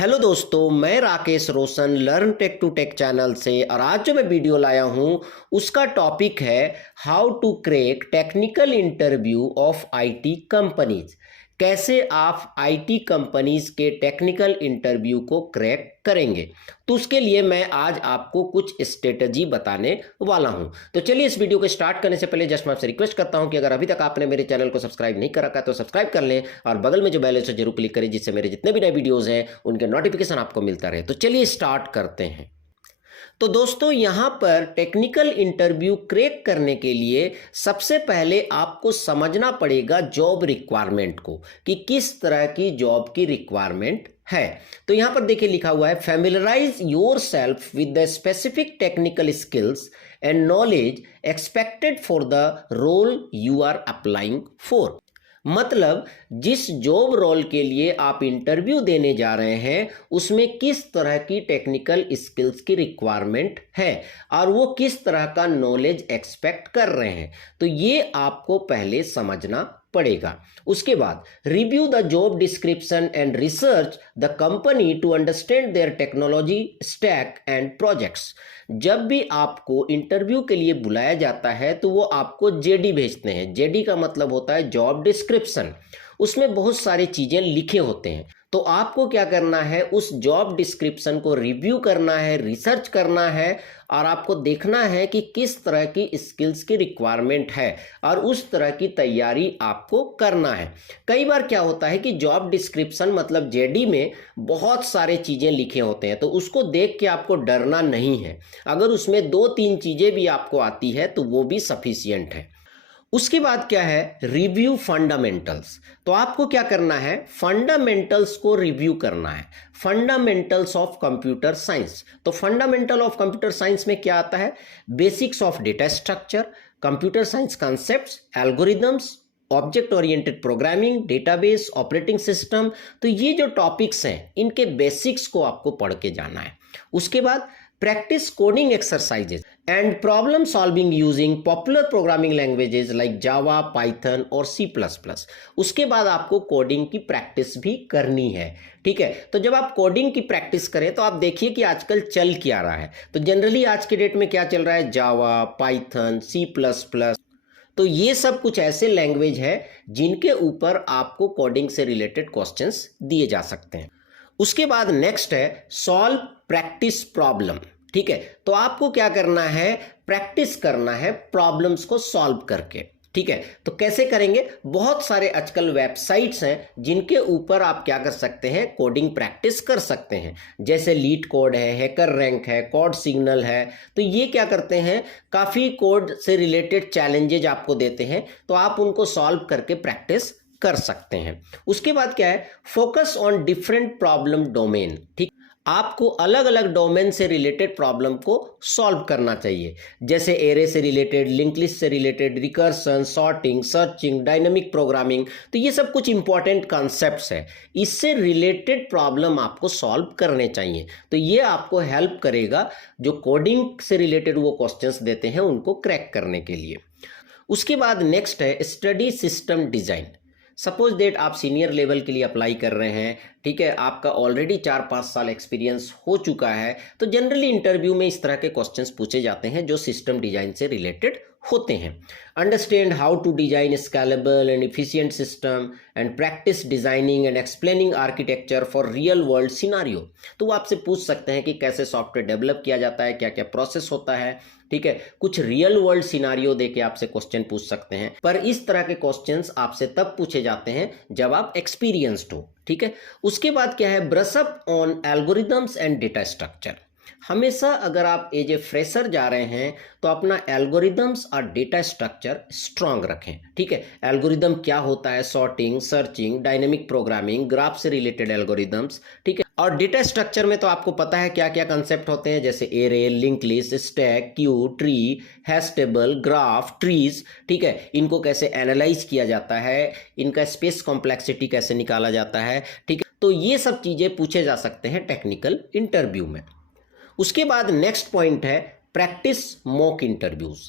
Hello दोस्तों, मैं Rakesh Roshan learn tech to tech channel से। और आज जो मैं वीडियो लाया हूं उसका टॉपिक है how to crack technical interview of IT companies. कैसे आप आईटी कंपनीज के टेक्निकल इंटरव्यू को क्रैक करेंगे। तो उसके लिए मैं आज आपको कुछ स्ट्रेटजी बताने वाला हूं। तो चलिए इस वीडियो को स्टार्ट करने से पहले जस्ट मैं आपसे रिक्वेस्ट करता हूं कि अगर अभी तक आपने मेरे चैनल को सब्सक्राइब नहीं कर रखा है तो सब्सक्राइब कर लें और बगल में जो बेल है उसे जरूर क्लिक करें, जिससे मेरे जितने भी नए वीडियोस हैं उनके नोटिफिकेशन आपको मिलता रहे। तो चलिए स्टार्ट करते हैं। तो दोस्तों, यहां पर टेक्निकल इंटरव्यू क्रैक करने के लिए सबसे पहले आपको समझना पड़ेगा जॉब रिक्वायरमेंट को, कि किस तरह की जॉब की रिक्वायरमेंट है। तो यहां पर देखिए लिखा हुआ है, familiarize yourself with the specific technical skills and knowledge expected for the role you are applying for. मतलब जिस जॉब रोल के लिए आप इंटरव्यू देने जा रहे हैं उसमें किस तरह की टेक्निकल स्किल्स की रिक्वायरमेंट है और वो किस तरह का नॉलेज एक्सपेक्ट कर रहे हैं। तो ये आपको पहले समझना पड़ेगा। उसके बाद review the job description and research the company to understand their technology stack and projects. जब भी आपको इंटरव्यू के लिए बुलाया जाता है तो वो आपको जेडी भेजते हैं। जेडी का मतलब होता है जॉब डिस्क्रिप्शन। उसमें बहुत सारी चीजें लिखे होते हैं। तो आपको क्या करना है, उस जॉब डिस्क्रिप्शन को रिव्यू करना है, रिसर्च करना है और आपको देखना है कि किस तरह की स्किल्स की रिक्वायरमेंट है और उस तरह की तैयारी आपको करना है। कई बार क्या होता है कि जॉब डिस्क्रिप्शन मतलब जेडी में बहुत सारे चीज़ें लिखे होते हैं, तो उसको देख के आपको डरना नहीं है। अगर उसमें 2-3 चीज़ें भी आपको आती है तो वो भी सफिशियंट है। उसके बाद क्या है, रिव्यू फंडामेंटल्स। तो आपको क्या करना है, फंडामेंटल्स को रिव्यू करना है। Fundamentals of computer science. तो फंडामेंटल ऑफ कंप्यूटर साइंस में क्या आता है, basics of data structure, computer science concepts, algorithms, object oriented programming, database, operating system. तो ये जो टॉपिक्स हैं इनके बेसिक्स को आपको पढ़ के जाना है। उसके बाद practice coding exercises and problem solving using popular programming languages like Java, Python और C++। उसके बाद आपको कोडिंग की प्रैक्टिस भी करनी है। ठीक है, तो जब आप कोडिंग की प्रैक्टिस करें तो आप देखिए कि आजकल चल क्या रहा है। तो जनरली आज के डेट में क्या चल रहा है, जावा, पाइथन, C++। तो ये सब कुछ ऐसे लैंग्वेज है जिनके ऊपर आपको कोडिंग से रिलेटेड क्वेश्चंस दिए जा सकते हैं। उसके बाद नेक्स्ट है सॉल्व प्रैक्टिस प्रॉब्लम। ठीक है, तो आपको क्या करना है, प्रैक्टिस करना है प्रॉब्लम्स को सॉल्व करके। ठीक है, तो कैसे करेंगे, बहुत सारे आजकल वेबसाइट्स हैं जिनके ऊपर आप क्या कर सकते हैं, कोडिंग प्रैक्टिस कर सकते हैं। जैसे लीड कोड है, हैकर रैंक है, कोड सिग्नल है। तो ये क्या करते हैं, काफ़ी कोड से रिलेटेड चैलेंजेज आपको देते हैं, तो आप उनको सॉल्व करके प्रैक्टिस कर सकते हैं। उसके बाद क्या है, focus on different problem domain. ठीक, आपको अलग अलग डोमेन से रिलेटेड प्रॉब्लम को सॉल्व करना चाहिए। जैसे एरे से रिलेटेड, लिंक लिस्ट से related, recursion, sorting, searching, dynamic programming. तो ये सब कुछ इंपॉर्टेंट कॉन्सेप्ट्स है, इससे रिलेटेड प्रॉब्लम आपको सॉल्व करने चाहिए। तो ये आपको हेल्प करेगा जो कोडिंग से रिलेटेड वो क्वेश्चंस देते हैं उनको क्रैक करने के लिए। उसके बाद नेक्स्ट है study system design. Suppose that आप सीनियर लेवल के लिए अप्लाई कर रहे हैं। ठीक है, आपका ऑलरेडी 4-5 साल एक्सपीरियंस हो चुका है। तो जनरली इंटरव्यू में इस तरह के क्वेश्चंस पूछे जाते हैं जो सिस्टम डिजाइन से रिलेटेड होते हैं। Understand how to design scalable and efficient system and practice designing and explaining architecture for real world scenario. तो वो आपसे पूछ सकते हैं कि कैसे सॉफ्टवेयर डेवलप किया जाता है, क्या क्या प्रोसेस होता है। ठीक है, कुछ रियल वर्ल्ड सिनारियो देके आपसे क्वेश्चन पूछ सकते हैं। पर इस तरह के क्वेश्चंस आपसे तब पूछे जाते हैं जब आप एक्सपीरियंस्ड हो। ठीक है, उसके बाद क्या है, brush up on algorithms and data structure. हमेशा अगर आप एज ए फ्रेशर जा रहे हैं तो अपना एल्गोरिदम्स और डेटा स्ट्रक्चर स्ट्रांग रखें। ठीक है, एल्गोरिदम क्या होता है, sorting, searching, dynamic programming, graph से रिलेटेड एल्गोरिदम्स। ठीक है, और डेटा स्ट्रक्चर में तो आपको पता है क्या क्या कंसेप्ट होते हैं, जैसे array, link list, stack, Q, tree, hash table, graph, trees. ठीक है, इनको कैसे एनालाइज किया जाता है, इनका स्पेस कॉम्प्लेक्सिटी कैसे निकाला जाता है। ठीक है, तो ये सब चीजें पूछे जा सकते हैं टेक्निकल इंटरव्यू में। उसके बाद नेक्स्ट पॉइंट है प्रैक्टिस मॉक इंटरव्यूज।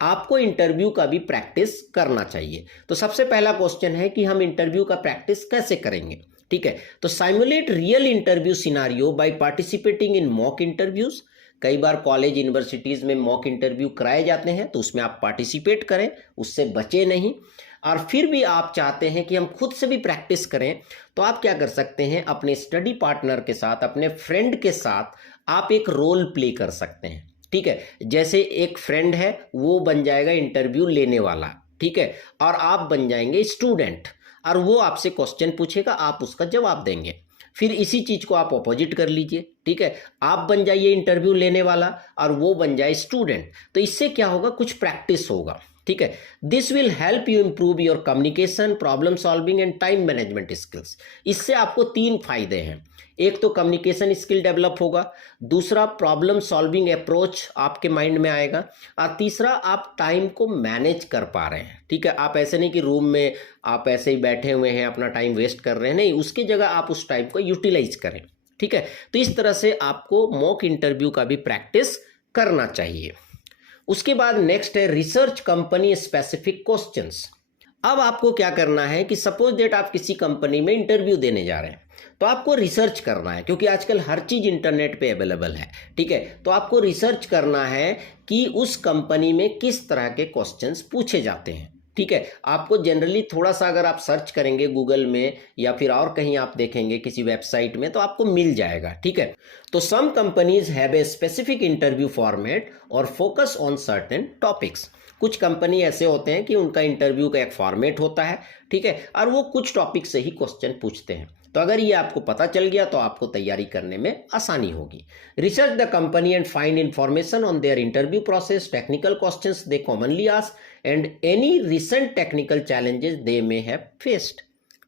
आपको इंटरव्यू का भी प्रैक्टिस करना चाहिए। तो सबसे पहला क्वेश्चन है कि हम इंटरव्यू का प्रैक्टिस कैसे करेंगे। ठीक है। तो simulate real interview scenario by participating in mock interviews. कई बार कॉलेज यूनिवर्सिटीज में मॉक इंटरव्यू कराए जाते हैं, तो उसमें आप पार्टिसिपेट करें, उससे बचे नहीं। और फिर भी आप चाहते हैं कि हम खुद से भी प्रैक्टिस करें, तो आप क्या कर सकते हैं, अपने स्टडी पार्टनर के साथ, अपने फ्रेंड के साथ आप एक रोल प्ले कर सकते हैं। ठीक है, जैसे एक फ्रेंड है वो बन जाएगा इंटरव्यू लेने वाला, ठीक है, और आप बन जाएंगे स्टूडेंट, और वो आपसे क्वेश्चन पूछेगा, आप उसका जवाब देंगे। फिर इसी चीज को आप अपोजिट कर लीजिए, ठीक है, आप बन जाइए इंटरव्यू लेने वाला और वो बन जाए स्टूडेंट। तो इससे क्या होगा, कुछ प्रैक्टिस होगा, ठीक है। This will help you improve your communication, problem solving and time management skills. इससे आपको 3 फायदे हैं। एक तो कम्युनिकेशन स्किल डेवलप होगा, दूसरा प्रॉब्लम सॉल्विंग अप्रोच आपके माइंड में आएगा, और तीसरा आप टाइम को मैनेज कर पा रहे हैं। ठीक है, आप ऐसे नहीं कि रूम में आप ऐसे ही बैठे हुए हैं अपना टाइम वेस्ट कर रहे हैं, नहीं, उसकी जगह आप उस टाइम को यूटिलाइज करें। ठीक है, तो इस तरह से आपको मॉक इंटरव्यू का भी प्रैक्टिस करना चाहिए। उसके बाद नेक्स्ट है रिसर्च कंपनी स्पेसिफिक क्वेश्चंस। अब आपको क्या करना है कि सपोज दैट आप किसी कंपनी में इंटरव्यू देने जा रहे हैं, तो आपको रिसर्च करना है, क्योंकि आजकल हर चीज इंटरनेट पे अवेलेबल है। ठीक है, तो आपको रिसर्च करना है कि उस कंपनी में किस तरह के क्वेश्चंस पूछे जाते हैं। ठीक है, आपको जनरली थोड़ा सा अगर आप सर्च करेंगे गूगल में या फिर और कहीं आप देखेंगे किसी वेबसाइट में, तो आपको मिल जाएगा। ठीक है, तो some companies have a specific interview format और फोकस ऑन सर्टेन टॉपिक्स। कुछ कंपनी ऐसे होते हैं कि उनका इंटरव्यू का एक फॉर्मेट होता है, ठीक है, और वो कुछ टॉपिक से ही क्वेश्चन पूछते हैं। तो अगर ये आपको पता चल गया तो आपको तैयारी करने में आसानी होगी। Research the company and find information on their interview process, technical questions they commonly ask and any recent technical challenges they may have faced.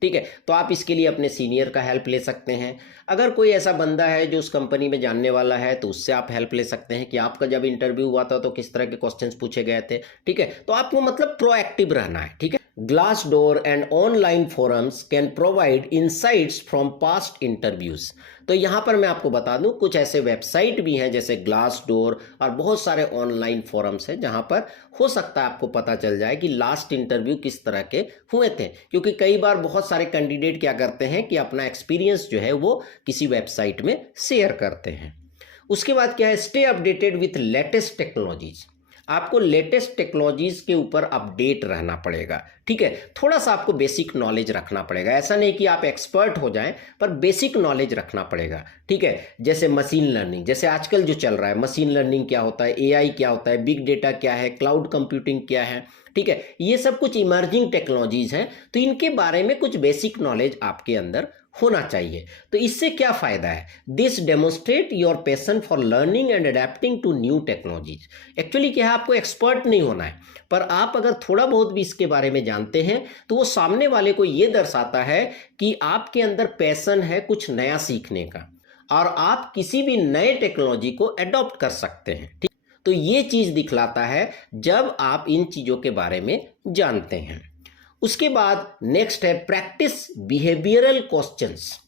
ठीक है, तो आप इसके लिए अपने सीनियर का हेल्प ले सकते हैं। अगर कोई ऐसा बंदा है जो उस कंपनी में जानने वाला है, तो उससे आप हेल्प ले सकते हैं कि आपका जब इंटरव्यू हुआ था तो किस तरह के क्वेश्चंस पूछे गए थे। ठीक है, तो आपको मतलब प्रोएक्टिव रहना है। ठीक है, Glassdoor and online forums can provide insights from past interviews। तो यहाँ पर मैं आपको बता दूं, कुछ ऐसे वेबसाइट भी हैं जैसे Glassdoor और बहुत सारे ऑनलाइन फोरम्स हैं जहाँ पर हो सकता है आपको पता चल जाए कि लास्ट इंटरव्यू किस तरह के हुए थे। क्योंकि कई बार बहुत सारे कैंडिडेट क्या करते हैं कि अपना एक्सपीरियंस जो है वो किसी वेबसाइट में शेयर करते हैं। उसके बाद क्या है, stay updated with latest technologies. आपको लेटेस्ट टेक्नोलॉजीज के ऊपर अपडेट रहना पड़ेगा। ठीक है, थोड़ा सा आपको बेसिक नॉलेज रखना पड़ेगा। ऐसा नहीं कि आप एक्सपर्ट हो जाएं, पर बेसिक नॉलेज रखना पड़ेगा। ठीक है, जैसे मशीन लर्निंग, जैसे आजकल जो चल रहा है, मशीन लर्निंग क्या होता है, एआई क्या होता है, बिग डेटा क्या है, क्लाउड कंप्यूटिंग क्या है। ठीक है, ये सब कुछ इमर्जिंग टेक्नोलॉजीज हैं, तो इनके बारे में कुछ बेसिक नॉलेज आपके अंदर होना चाहिए। तो इससे क्या फायदा है, this demonstrate your passion for learning and adapting to new technologies. Actually क्या है, आपको एक्सपर्ट नहीं होना है, पर आप अगर थोड़ा बहुत भी इसके बारे में जानते हैं तो वो सामने वाले को ये दर्शाता है कि आपके अंदर पैशन है कुछ नया सीखने का, और आप किसी भी नए टेक्नोलॉजी को अडॉप्ट कर सकते हैं। ठीक, तो ये चीज दिखलाता है जब आप इन चीजों के बारे में जानते हैं। उसके बाद नेक्स्ट है प्रैक्टिस बिहेवियरल क्वेश्चंस।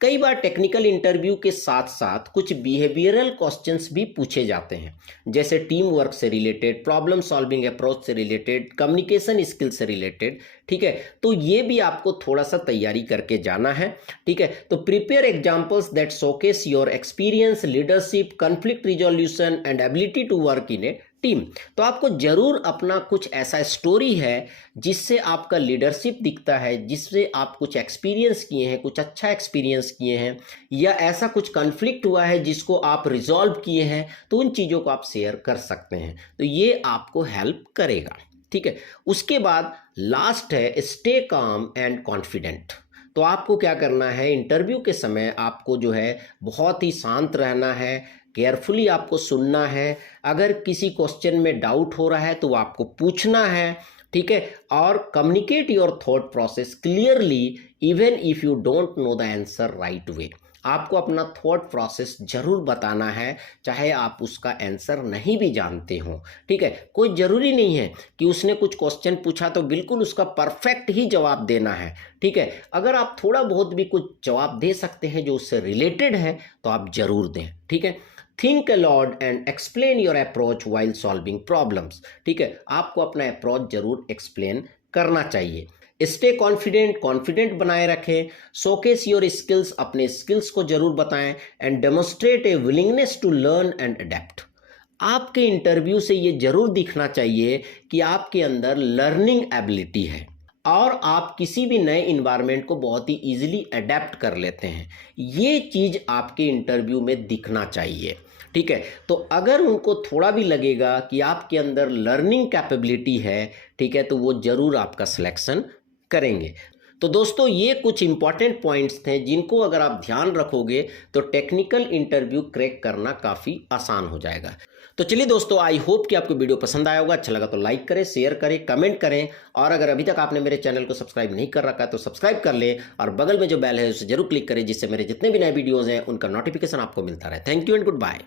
कई बार टेक्निकल इंटरव्यू के साथ साथ कुछ बिहेवियरल क्वेश्चंस भी पूछे जाते हैं, जैसे टीम वर्क से रिलेटेड, प्रॉब्लम सॉल्विंग अप्रोच से रिलेटेड, कम्युनिकेशन स्किल से रिलेटेड। ठीक है, तो ये भी आपको थोड़ा सा तैयारी करके जाना है। ठीक है, तो prepare examples that showcase your experience, leadership, conflict resolution and ability to work in a team. तो आपको जरूर अपना कुछ ऐसा स्टोरी है जिससे आपका लीडरशिप दिखता है, जिससे आप कुछ एक्सपीरियंस किए हैं, कुछ अच्छा एक्सपीरियंस किए हैं, या ऐसा कुछ कॉन्फ्लिक्ट हुआ है जिसको आप रिजॉल्व किए हैं, तो उन चीज़ों को आप शेयर कर सकते हैं। तो ये आपको हेल्प करेगा। ठीक है, उसके बाद लास्ट है स्टे काम एंड कॉन्फिडेंट। तो आपको क्या करना है, इंटरव्यू के समय आपको जो है बहुत ही शांत रहना है, केयरफुली आपको सुनना है। अगर किसी क्वेश्चन में डाउट हो रहा है तो आपको पूछना है। ठीक है, और communicate your thought process clearly even if you don't know the answer right way. आपको अपना थॉट प्रोसेस जरूर बताना है, चाहे आप उसका आंसर नहीं भी जानते हो। ठीक है, कोई ज़रूरी नहीं है कि उसने कुछ क्वेश्चन पूछा तो बिल्कुल उसका परफेक्ट ही जवाब देना है। ठीक है, अगर आप थोड़ा बहुत भी कुछ जवाब दे सकते हैं जो उससे रिलेटेड है तो आप जरूर दें। ठीक है, think allowed and explain your approach while solving problems. ठीक है, आपको अपना अप्रोच जरूर एक्सप्लेन करना चाहिए। स्टे कॉन्फिडेंट, कॉन्फिडेंट बनाए रखें। शोकेस योर स्किल्स, अपने स्किल्स को जरूर बताएं। And demonstrate a willingness to learn and adapt. आपके इंटरव्यू से ये जरूर दिखना चाहिए कि आपके अंदर लर्निंग एबिलिटी है और आप किसी भी नए इन्वायरमेंट को बहुत ही इजीली अडेप्ट कर लेते हैं। ये चीज़ आपके इंटरव्यू में दिखना चाहिए, ठीक है। तो अगर उनको थोड़ा भी लगेगा कि आपके अंदर लर्निंग कैपेबिलिटी है, ठीक है, तो वो ज़रूर आपका सिलेक्शन करेंगे। तो दोस्तों, ये कुछ इंपॉर्टेंट पॉइंट्स थे जिनको अगर आप ध्यान रखोगे तो टेक्निकल इंटरव्यू क्रैक करना काफ़ी आसान हो जाएगा। तो चलिए दोस्तों, आई होप कि आपको वीडियो पसंद आया होगा। अच्छा लगा तो लाइक करें, शेयर करें, कमेंट करें, और अगर अभी तक आपने मेरे चैनल को सब्सक्राइब नहीं कर रखा है तो सब्सक्राइब कर लें और बगल में जो बेल है उसे जरूर क्लिक करें, जिससे मेरे जितने भी नए वीडियोज़ हैं उनका नोटिफिकेशन आपको मिलता रहे। Thank you and good bye.